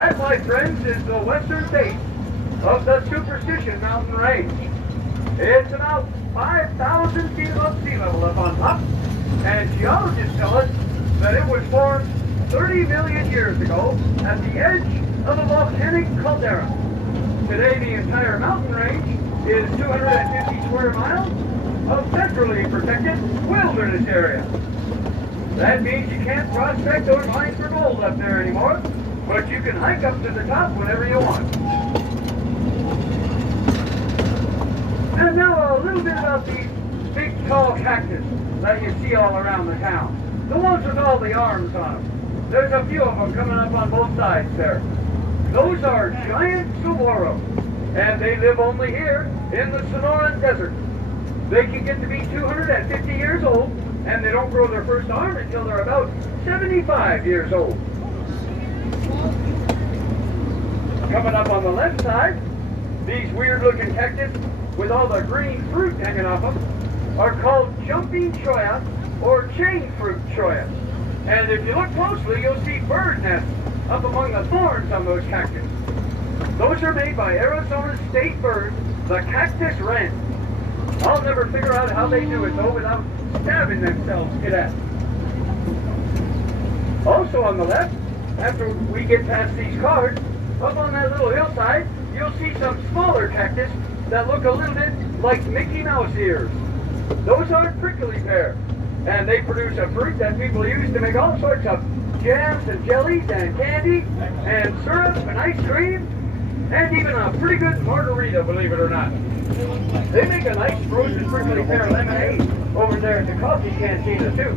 That, my friends, is the western base of the Superstition Mountain Range. It's about 5,000 feet above sea level up on top, and geologists tell us that it was formed 30 million years ago at the edge of a volcanic caldera. Today, the entire mountain range is 250 square miles of centrally protected wilderness area. That means you can't prospect or mine for gold up there anymore, but you can hike up to the top whenever you want. And now a little bit about these big tall cactus that you see all around the town. The ones with all the arms on them. There's a few of them coming up on both sides there. Those are giant saguaro, and they live only here in the Sonoran Desert. They can get to be 250 years old, and they don't grow their first arm until they're about 75 years old. Coming up on the left side, these weird-looking cactus with all the green fruit hanging off them are called jumping cholla or chain fruit cholla. And if you look closely, you'll see bird nests up among the thorns on those cactus. Those are made by Arizona's state bird, the cactus wren. I'll never figure out how they do it, though, without stabbing themselves to death. Also on the left, after we get past these cars, up on that little hillside, you'll see some smaller cactus that look a little bit like Mickey Mouse ears. Those are prickly pear, and they produce a fruit that people use to make all sorts of jams and jellies and candy and syrup and ice cream and even a pretty good margarita, believe it or not. They make a nice frozen prickly pear lemonade over there at the coffee cantina too.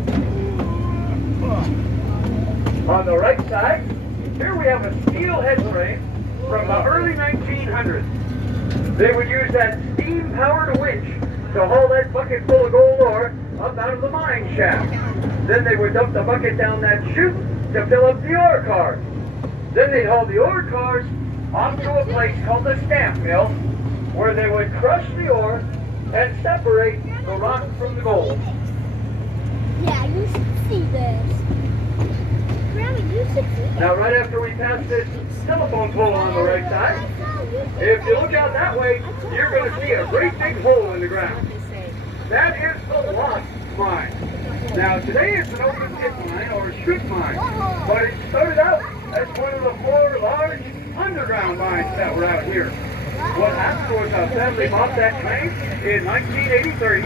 On the right side, here we have a steel head frame from the early 1900s. They would use that steam-powered winch to haul that bucket full of gold ore up out of the mine shaft. Then they would dump the bucket down that chute to fill up the ore cars. Then they'd haul the ore cars off to a place called the stamp mill, where they would crush the ore and separate the rock from the gold. Yeah, you should see this. Grandma, you should see it. Now, right after we pass this telephone pole on the right side, if you look out that way, you're going to see a great big hole in the ground. That is the Lost Mine. Now, today it's an open pit mine or strip mine, but it started out as one of the 4 large underground mines that were out here. What happened was a family bought that claim in 1983.